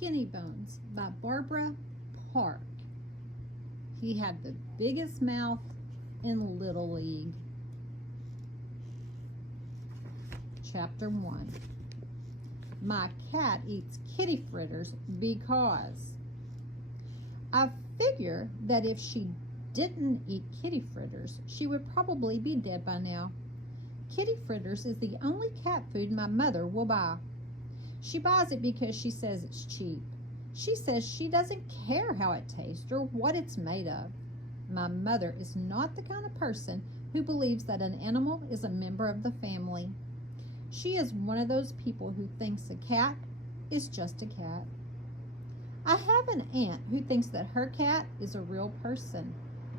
Skinnybones by Barbara Park. He had the biggest mouth in Little League. Chapter 1. My cat eats kitty fritters because. I figure that if she didn't eat kitty fritters, she would probably be dead by now. Kitty fritters is the only cat food my mother will buy. She buys it because she says it's cheap. She says she doesn't care how it tastes or what it's made of. My mother is not the kind of person who believes that an animal is a member of the family. She is one of those people who thinks a cat is just a cat. I have an aunt who thinks that her cat is a real person,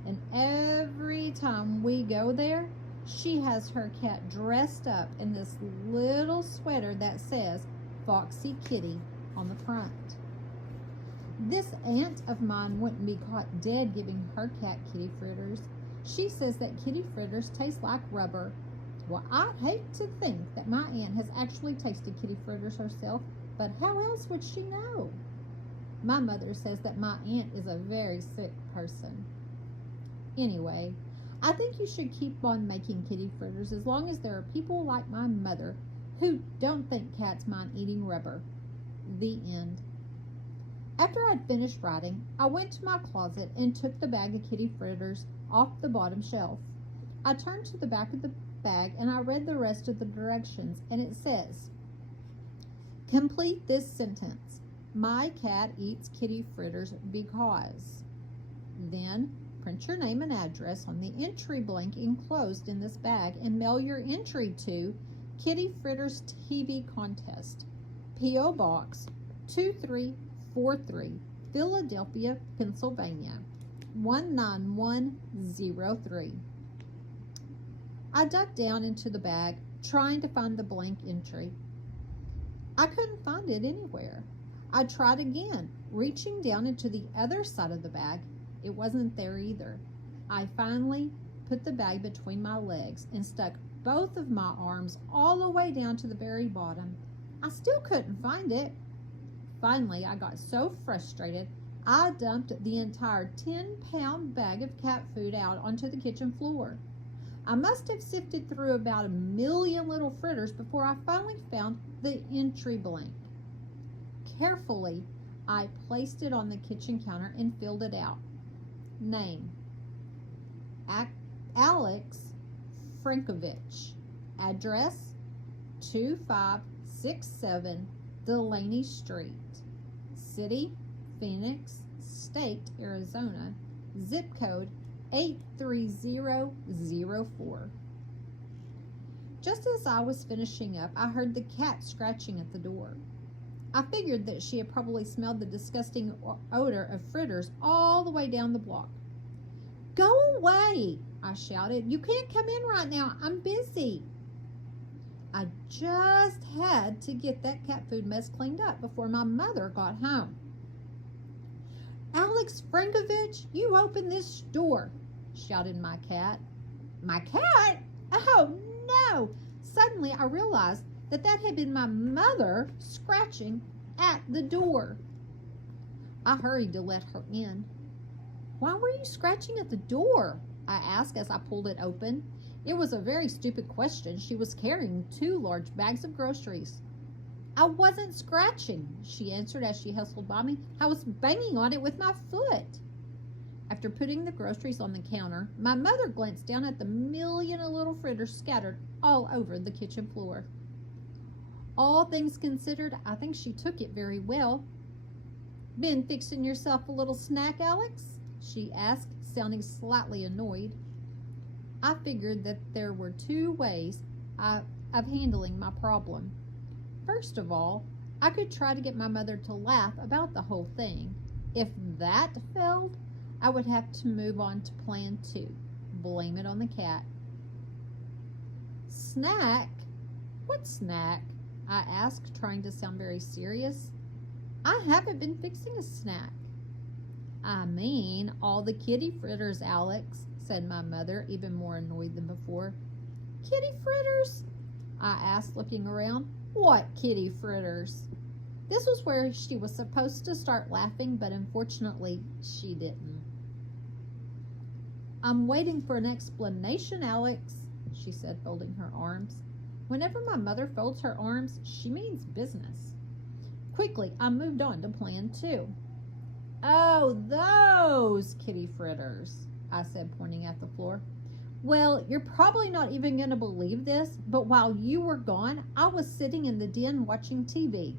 and every time we go there, she has her cat dressed up in this little sweater that says Foxy Kitty on the front. This aunt of mine wouldn't be caught dead giving her cat kitty fritters. She says that kitty fritters taste like rubber. Well, I'd hate to think that my aunt has actually tasted kitty fritters herself, but how else would she know? My mother says that my aunt is a very sick person. Anyway, I think you should keep on making kitty fritters as long as there are people like my mother who don't think cats mind eating rubber. The end. After I'd finished writing, I went to my closet and took the bag of kitty fritters off the bottom shelf. I turned to the back of the bag and I read the rest of the directions, and it says, complete this sentence. My cat eats kitty fritters because. Then print your name and address on the entry blank enclosed in this bag and mail your entry to Kitty Fritters TV Contest, P.O. Box 2343, Philadelphia, Pennsylvania 19103. I dug down into the bag, trying to find the blank entry. I couldn't find it anywhere. I tried again, reaching down into the other side of the bag. It wasn't there either. I finally put the bag between my legs and stuck both of my arms all the way down to the very bottom. I still couldn't find it. Finally, I got so frustrated, I dumped the entire 10-pound bag of cat food out onto the kitchen floor. I must have sifted through about 1 million little fritters before I finally found the entry blank. Carefully, I placed it on the kitchen counter and filled it out. Name, Alex Frankovich. Address, 2567 Delaney Street. City, Phoenix. State, Arizona. Zip code 83004. Just as I was finishing up, I heard the cat scratching at the door. I figured that she had probably smelled the disgusting odor of fritters all the way down the block. Go away, I shouted. You can't come in right now. I'm busy. I just had to get that cat food mess cleaned up before my mother got home. Alex Frankovich, you open this door, shouted my cat. My cat? Oh, no. Suddenly I realized that had been my mother scratching at the door. I hurried to let her in. Why were you scratching at the door? I asked as I pulled it open. It was a very stupid question. She was carrying 2 large bags of groceries. I wasn't scratching, she answered as she hustled by me. I was banging on it with my foot. After putting the groceries on the counter, my mother glanced down at the million of little fritters scattered all over the kitchen floor. All things considered, I think she took it very well. Been fixing yourself a little snack, Alex? She asked, sounding slightly annoyed. I figured that there were 2 ways of handling my problem. First of all, I could try to get my mother to laugh about the whole thing. If that failed, I would have to move on to plan 2. Blame it on the cat. Snack? What snack? I asked, trying to sound very serious. I haven't been fixing a snack. I mean, all the kitty fritters, Alex, said my mother, even more annoyed than before. Kitty fritters? I asked, looking around. What kitty fritters? This was where she was supposed to start laughing, but unfortunately, she didn't. I'm waiting for an explanation, Alex, she said, folding her arms. Whenever my mother folds her arms, she means business. Quickly, I moved on to plan 2. Oh, those kitty fritters, I said, pointing at the floor. Well, you're probably not even going to believe this, but while you were gone, I was sitting in the den watching TV.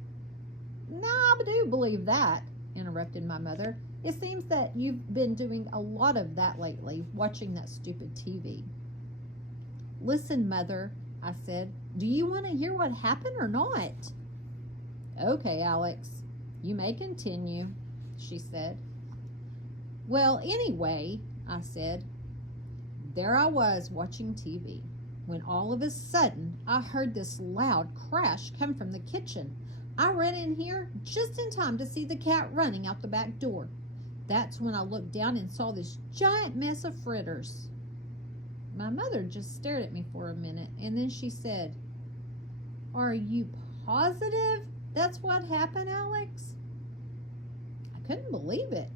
No, I do believe that, interrupted my mother. It seems that you've been doing a lot of that lately, watching that stupid TV. Listen, Mother, I said, do you want to hear what happened or not? Okay, Alex, you may continue, she said. Well, anyway, I said, there I was watching TV, when all of a sudden I heard this loud crash come from the kitchen. I ran in here just in time to see the cat running out the back door. That's when I looked down and saw this giant mess of fritters. My mother just stared at me for a minute, and then she said, Are you positive that's what happened, Alex? I couldn't believe it.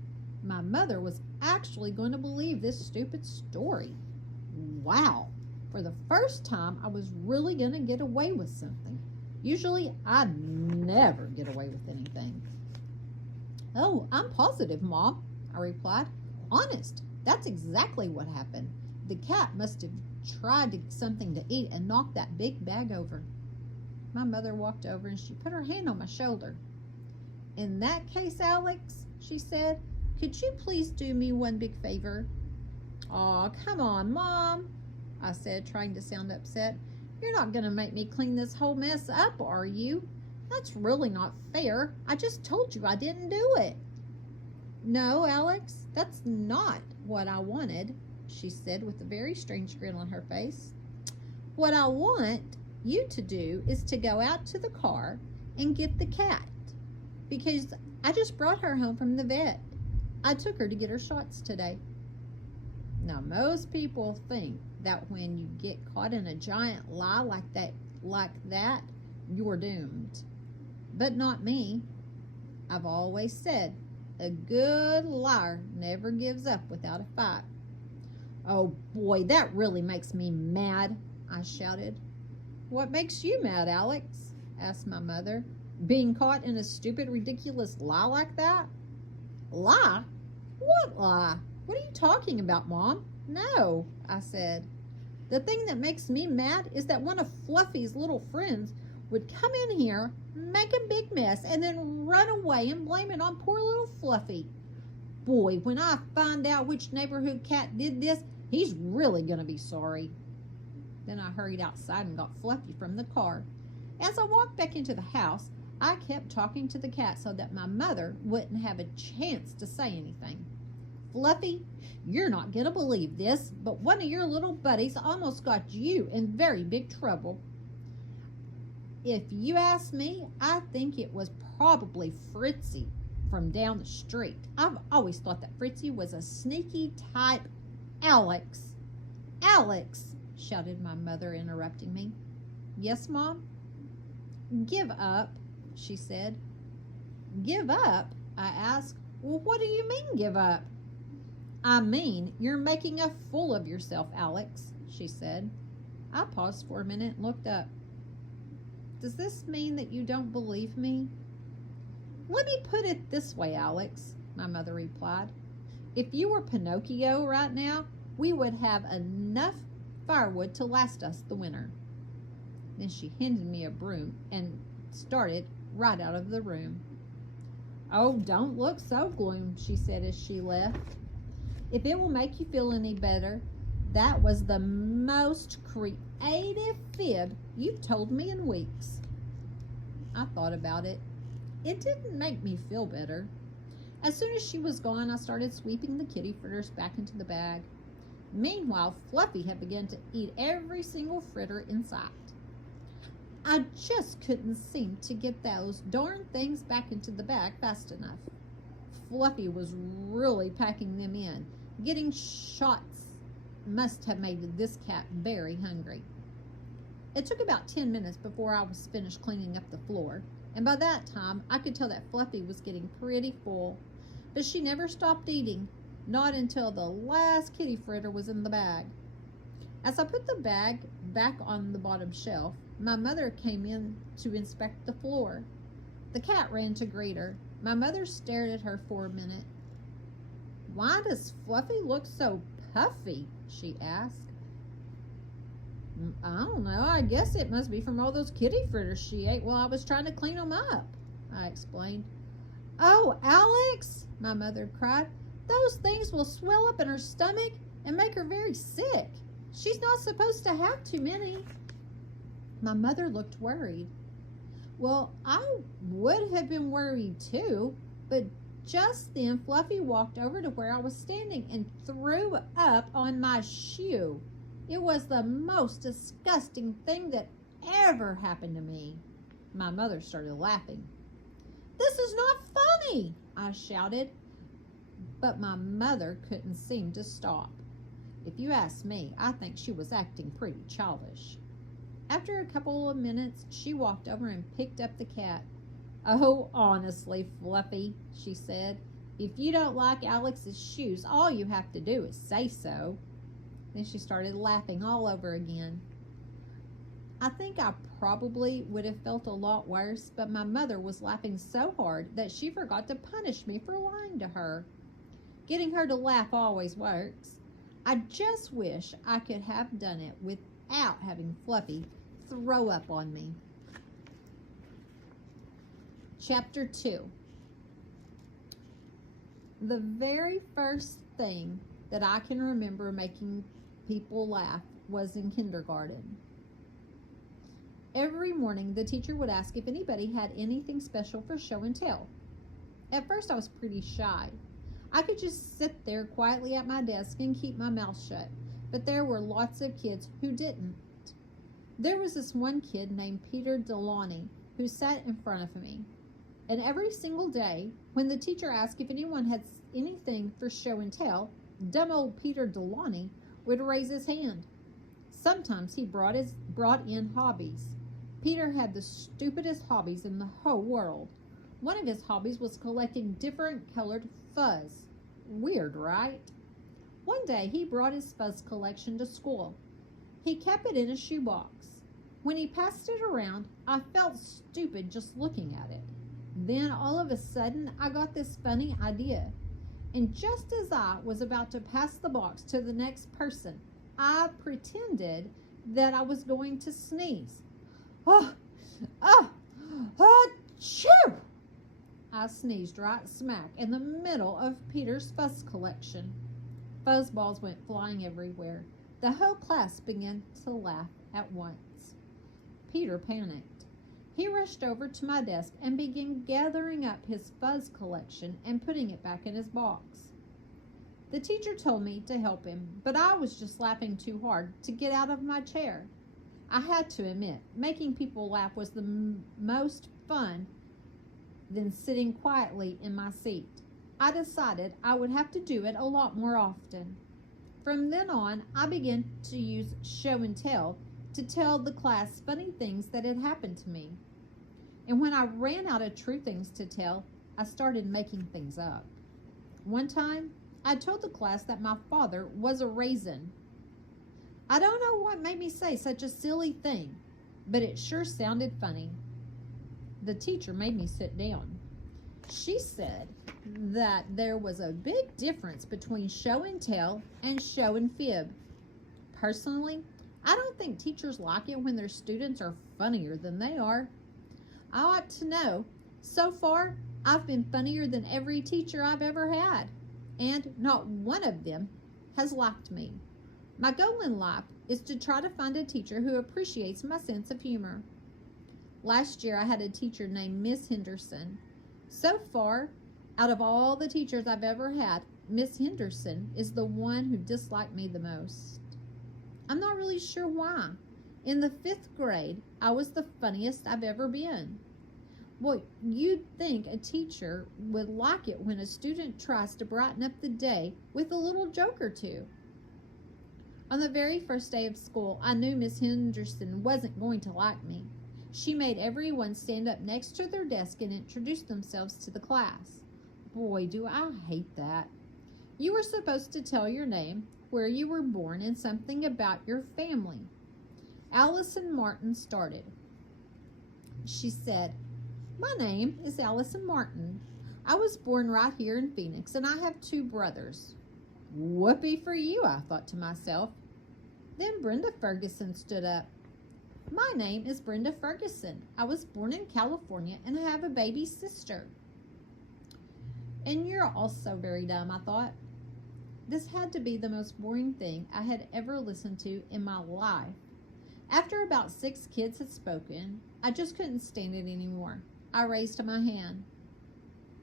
My mother was actually going to believe this stupid story. Wow. For the first time, I was really going to get away with something. Usually, I never get away with anything. Oh, I'm positive, Mom, I replied. Honest, that's exactly what happened. The cat must have tried to get something to eat and knocked that big bag over. My mother walked over and she put her hand on my shoulder. In that case, Alex, she said, could you please do me one big favor? Aw, come on, Mom, I said, trying to sound upset. You're not going to make me clean this whole mess up, are you? That's really not fair. I just told you I didn't do it. No, Alex, that's not what I wanted, she said with a very strange grin on her face. What I want you to do is to go out to the car and get the cat, because I just brought her home from the vet. I took her to get her shots today. Now, most people think that when you get caught in a giant lie like that, you're doomed. But not me. I've always said, a good liar never gives up without a fight. Oh boy, that really makes me mad, I shouted. What makes you mad, Alex? Asked my mother. Being caught in a stupid, ridiculous lie like that? Lie? What lie? What are you talking about, Mom? No, I said. The thing that makes me mad is that one of Fluffy's little friends would come in here, make a big mess, and then run away and blame it on poor little Fluffy. Boy, when I find out which neighborhood cat did this, he's really going to be sorry. Then I hurried outside and got Fluffy from the car. As I walked back into the house, I kept talking to the cat so that my mother wouldn't have a chance to say anything. Fluffy, you're not going to believe this, but one of your little buddies almost got you in very big trouble. If you ask me, I think it was probably Fritzy from down the street. I've always thought that Fritzy was a sneaky type. Alex, Alex, shouted my mother, interrupting me. Yes, Mom? Give up, she said. Give up? I asked. Well, what do you mean, give up? I mean, you're making a fool of yourself, Alex, she said. I paused for a minute and looked up. Does this mean that you don't believe me? Let me put it this way, Alex, my mother replied. If you were Pinocchio right now, we would have enough firewood to last us the winter. Then she handed me a broom and started right out of the room. Oh, don't look so glum, she said as she left. If it will make you feel any better, that was the most creative fib you've told me in weeks. I thought about it. It didn't make me feel better. As soon as she was gone, I started sweeping the kitty fritters back into the bag. Meanwhile, Fluffy had begun to eat every single fritter in sight. I just couldn't seem to get those darn things back into the bag fast enough. Fluffy was really packing them in. Getting shots must have made this cat very hungry. It took about 10 minutes before I was finished cleaning up the floor. and by that time I could tell that Fluffy was getting pretty full. But she never stopped eating, not until the last kitty fritter was in the bag. As I put the bag back on the bottom shelf, my mother came in to inspect the floor. The cat ran to greet her. My mother stared at her for a minute. "Why does Fluffy look so puffy?" she asked. "I don't know. I guess it must be from all those kitty fritters she ate while I was trying to clean them up," I explained. "Oh, Alex," my mother cried, "those things will swell up in her stomach and make her very sick. She's not supposed to have too many." My mother looked worried. Well, I would have been worried too, but just then Fluffy walked over to where I was standing and threw up on my shoe. It was the most disgusting thing that ever happened to me. My mother started laughing. "This is not funny," I shouted, but my mother couldn't seem to stop. If you ask me, I think she was acting pretty childish. After a couple of minutes, she walked over and picked up the cat. "Oh, honestly, Fluffy," she said, "if you don't like Alex's shoes, all you have to do is say so." Then she started laughing all over again. I think I probably would have felt a lot worse, but my mother was laughing so hard that she forgot to punish me for lying to her. Getting her to laugh always works. I just wish I could have done it without having Fluffy throw up on me. Chapter 2. The very first thing that I can remember making people laugh was in kindergarten. Every morning, the teacher would ask if anybody had anything special for show and tell. At first, I was pretty shy. I could just sit there quietly at my desk and keep my mouth shut, but there were lots of kids who didn't. There was this one kid named Peter Delaunay who sat in front of me. And every single day, when the teacher asked if anyone had anything for show and tell, dumb old Peter Delaunay would raise his hand. Sometimes he brought in hobbies. Peter had the stupidest hobbies in the whole world. One of his hobbies was collecting different colored fuzz. Weird, right? One day he brought his fuzz collection to school. He kept it in a shoebox. When he passed it around, I felt stupid just looking at it. Then all of a sudden, I got this funny idea. And just as I was about to pass the box to the next person, I pretended that I was going to sneeze. Achoo! I sneezed right smack in the middle of Peter's fuzz collection. Fuzzballs went flying everywhere. The whole class began to laugh at once. Peter panicked. He rushed over to my desk and began gathering up his fuzz collection and putting it back in his box. The teacher told me to help him, but I was just laughing too hard to get out of my chair. I had to admit, making people laugh was the most fun than sitting quietly in my seat. I decided I would have to do it a lot more often. From then on, I began to use show and tell to tell the class funny things that had happened to me. And when I ran out of true things to tell, I started making things up. One time, I told the class that my father was a raisin. I don't know what made me say such a silly thing, but it sure sounded funny. The teacher made me sit down. She said that there was a big difference between show and tell and show and fib. Personally, I don't think teachers like it when their students are funnier than they are. I ought to know. So far, I've been funnier than every teacher I've ever had, and not one of them has liked me. My goal in life is to try to find a teacher who appreciates my sense of humor. Last year, I had a teacher named Miss Henderson. So far, out of all the teachers I've ever had, Miss Henderson is the one who disliked me the most. I'm not really sure why. In the 5th grade, I was the funniest I've ever been. Well, you'd think a teacher would like it when a student tries to brighten up the day with a little joke or two. On the very first day of school, I knew Miss Henderson wasn't going to like me. She made everyone stand up next to their desk and introduce themselves to the class. Boy, do I hate that. You were supposed to tell your name, where you were born, and something about your family. Allison Martin started. She said, "My name is Allison Martin. I was born right here in Phoenix, and I have 2 brothers." Whoopee for you, I thought to myself. Then Brenda Ferguson stood up. "My name is Brenda Ferguson. I was born in California, and I have a baby sister." "And you're also very dumb," I thought. This had to be the most boring thing I had ever listened to in my life. After about 6 kids had spoken, I just couldn't stand it anymore. I raised my hand.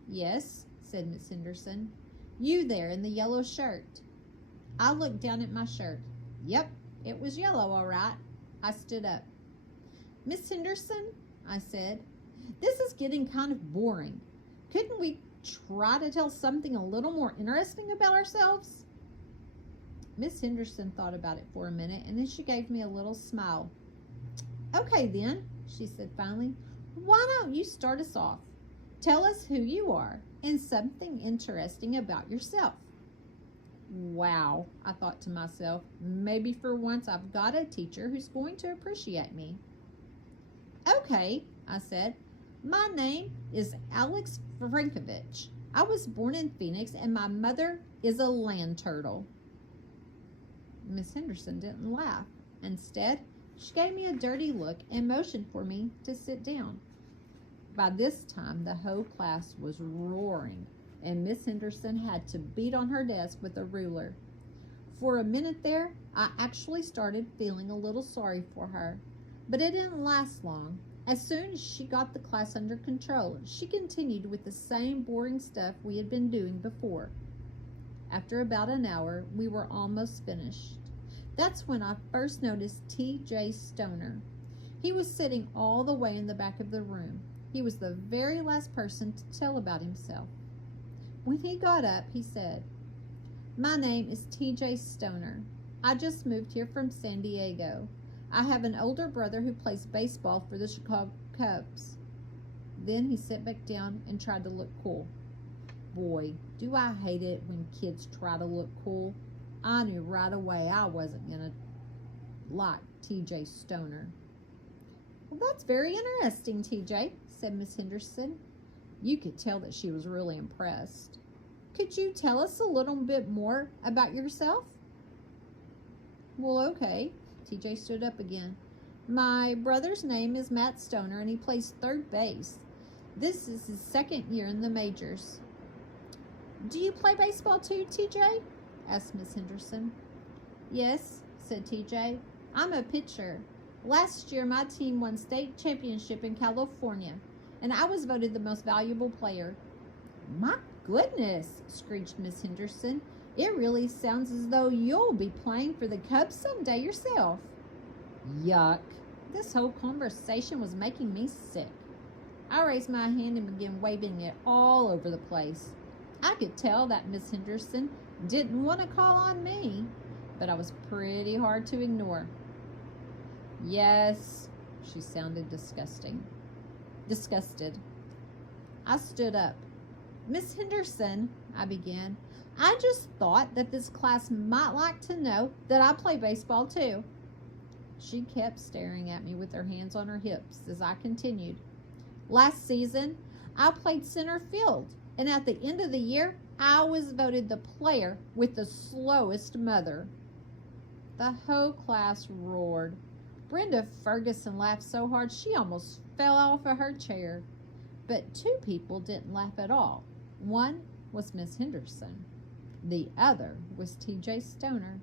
"Yes," said Miss Henderson. "You there in the yellow shirt." I looked down at my shirt. Yep, it was yellow, all right. I stood up. "Miss Henderson," I said, "this is getting kind of boring. Couldn't we try to tell something a little more interesting about ourselves?" Miss Henderson thought about it for a minute, and then she gave me a little smile. "Okay then," she said finally, "why don't you start us off? Tell us who you are and something interesting about yourself." Wow, I thought to myself, maybe for once I've got a teacher who's going to appreciate me. "Okay," I said, "my name is Alex Frankovich. I was born in Phoenix, and my mother is a land turtle." Miss Henderson didn't laugh. Instead, she gave me a dirty look and motioned for me to sit down. By this time, the whole class was roaring, and Miss Henderson had to beat on her desk with a ruler. For a minute there, I actually started feeling a little sorry for her, but it didn't last long. As soon as she got the class under control, she continued with the same boring stuff we had been doing before. After about an hour, we were almost finished. That's when I first noticed T.J. Stoner. He was sitting all the way in the back of the room. He was the very last person to tell about himself. When he got up, he said, "My name is T.J. Stoner. I just moved here from San Diego. I have an older brother who plays baseball for the Chicago Cubs." Then he sat back down and tried to look cool. Boy, do I hate it when kids try to look cool. I knew right away I wasn't going to like T.J. Stoner. "Well, that's very interesting, T.J., said Miss Henderson. You could tell that she was really impressed. "Could you tell us a little bit more about yourself?" "Well, okay." T.J. stood up again. "My brother's name is Matt Stoner, and he plays third base. This is his 2nd year in the majors." "Do you play baseball too, T.J.?" asked Miss Henderson. "Yes," said T.J. "I'm a pitcher. Last year, my team won state championship in California, and I was voted the most valuable player." "My goodness," screeched Miss Henderson. "It really sounds as though you'll be playing for the Cubs someday yourself." Yuck. This whole conversation was making me sick. I raised my hand and began waving it all over the place. I could tell that Miss Henderson didn't want to call on me, but I was pretty hard to ignore. "Yes," she sounded disgusted. I stood up. "Miss Henderson," I began, "I just thought that this class might like to know that I play baseball too." She kept staring at me with her hands on her hips as I continued. "Last season, I played center field, and at the end of the year, I was voted the player with the slowest mother." The whole class roared. Brenda Ferguson laughed so hard she almost fell off of her chair. But 2 people didn't laugh at all. One was Miss Henderson. The other was T.J. Stoner.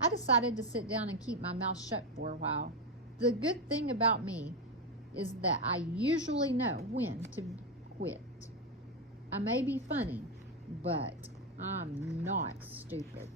I decided to sit down and keep my mouth shut for a while. The good thing about me is that I usually know when to quit. I may be funny, but I'm not stupid.